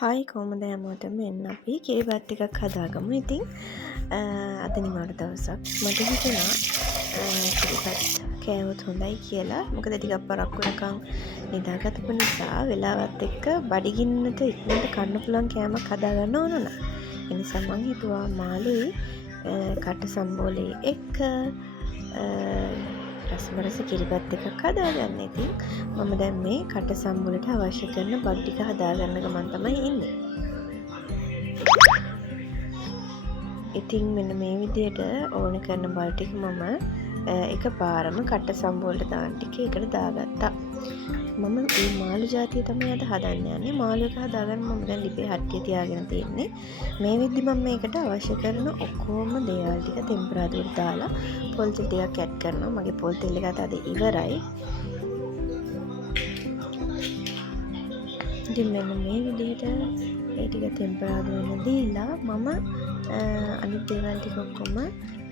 Hi කොහොමද හැමෝටම එන්න අපි කිරිබත් ටිකක් හදාගමු. ඉතින් අද නිමාඩු දවසක් මට හිතුණා කිරිබත් කෑවොත් හොඳයි කියලා. මොකද ටිකක් පරක්කු වෙනකන් නිදාගත්තපු නිසා වෙලාවත් එක්ක බඩගින්නට ඉක්මනට කන්න පුළුවන් කෑමක් හදාගන්න ඕන නා. ඒ නිසා මං හිතුවා මාළුයි කට සම්බෝලේ එක්ක රසබරස කිරිබත් එකක් හදාගන්න. ඉතින් මම දැන් මේ කට සම්බුලට අවශ්‍ය කරන බඩු ටික හදාගන්න ගමන් තමයි ඉන්නේ. ඉතින් මෙන්න මේ විදිහට ඕන කරන බඩු ටික මම එකපාරම කට සම්බුලට දාන්න ටික එකට දාගත්තා. මම මේ මාළු ජාතිය තමයි අද හදන්න යන්නේ. මාළු එක හදාගන්න මම දැන් ලිපේ හට්ටිය තියාගෙන තියෙන්නේ. මේ විදිහ මම මේකට අවශ්‍ය කරන ඔක්කොම දේවල් ටික ටෙම්පරාදුවට දාලා පොල් තෙල් ටිකක් ඇඩ් කරනවා. මගේ පොල් තෙල් එකත් අද ඉවරයි. ඉතින් මෙන්න මේ විදිහට ඒ ටික ටෙම්පරාදු වෙන දීලා මම අනිත් දේවල් ටික ඔක්කොම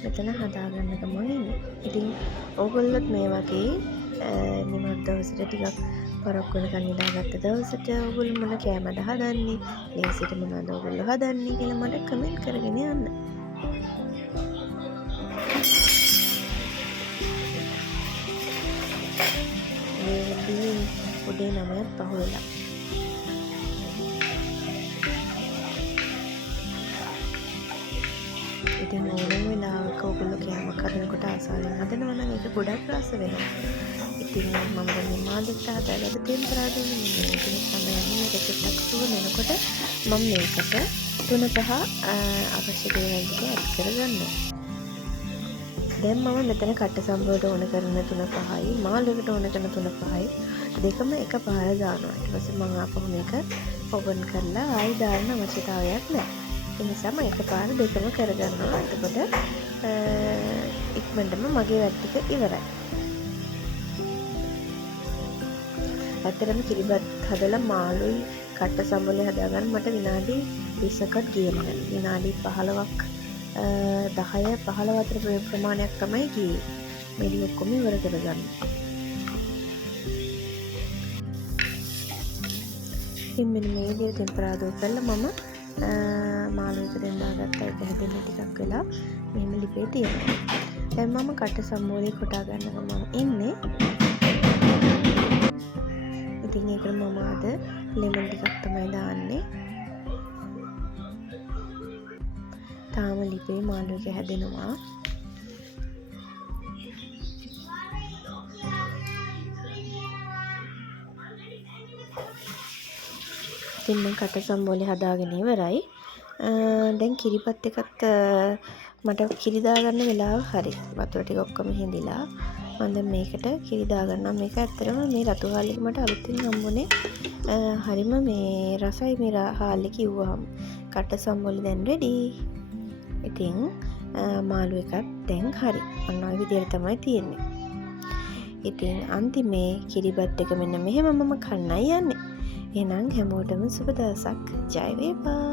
මෙතන හදාගන්න ගමන් ඉන්නේ. ඉතින් ඕගොල්ලොත් මේ වගේ නිමත් දවසට ටිකක් පරක්කු වෙනකන් නිදාගත්ත දවසට ඔයගොල්ලෝ මොන කෑමද හදන්නේ? ලේසියට මොනවද ඔයගොල්ලෝ හදන්නේ කියලා මට කමෙන්ට් කරගෙන යන්න. මේ උදේ 9ත් පහුවෙලා. ඉතින් ඕනම වෙලාවක ඔයගොල්ලෝ කෑමක් හදනකොට ආසාවෙන් හදනවා නම් ඒක ගොඩක් රස වෙනවා. ඉතින් මම දැන් මේ මාළු හදාගත්ත ටෙම්පරාදු වෙන මේක තමයි මේක චුට්ටක් සුව වෙනකොට මම මේකට 3-5 අවශ්‍ය දේවල් ටික ඇඩ් කරගන්නවා. දැන් මම මෙතන කට සම්බෝලට ඕන කරන 3-5යි මාළුවට ඕන කරන 3-5යි දෙකම එකපාර දානවා. ඊට පස්සේ මම ආපහු මේක ඕපන් කරලා ආයි දාන්න අවශ්‍යතාවයක් නැහැ. ඒ නිසා මම එකපාර දෙකම කරගන්නවා. එතකොට ඉක්මනටම මගේ වැඩ ටික ඉවරයි. ඇත්තටම කිරිබත් හදලා මාළුයි කට සම්බෝලේ හදාගන්න මට විනාඩි 20කට ගියේ නැහැ. විනාඩි 15ක් 10-15 අතර ප්‍රමාණයක් තමයි ගියේ. මේ ටික ඔක්කොම ඉවර කරගන්න. ඉතින් මෙන්න මේ විදිහට ටෙම්පරාදු කරලා මම මාළු එක දැන් දාගත්තා. ඒක හැදෙන්න ටිකක් වෙලා මෙහෙම ලිපේ තියෙනවා. දැන් මම කට සම්බෝලේ කොටා ගන්න ගමන් ඉන්නේ. ඉතින් ඒකට මම අද ලෙමන් ටිකක් තමයි දාන්නේ. තාම ලිපේ මාළු එක හැදෙනවා. ඉතින් මම කට සම්බෝලේ හදාගෙන ඉවරයි. දැන් කිරිබත් එකත් මට කිරි දාගන්න වෙලාව හරි. වතුර ටික ඔක්කොම හිඳිලා මම දැන් මේකට කිරි දාගන්නවා. මේක ඇත්තටම මේ රතු හාල් එක මට අලුතින් හම්බුනේ. හරිම මේ රසයි මේ හාල් එක කිව්වහම. කට සම්බෝලේ දැන් රෙඩි. ඉතින් මාළු එකත් දැන් හරි. අන්න ඔය විදිහට තමයි තියෙන්නේ. ඉතින් අන්තිමේ කිරිබත් එක මෙන්න මෙහෙම මම කන්නයි යන්නේ. එහෙනම් හැමෝටම සුබ දවසක්. ජය වේවා.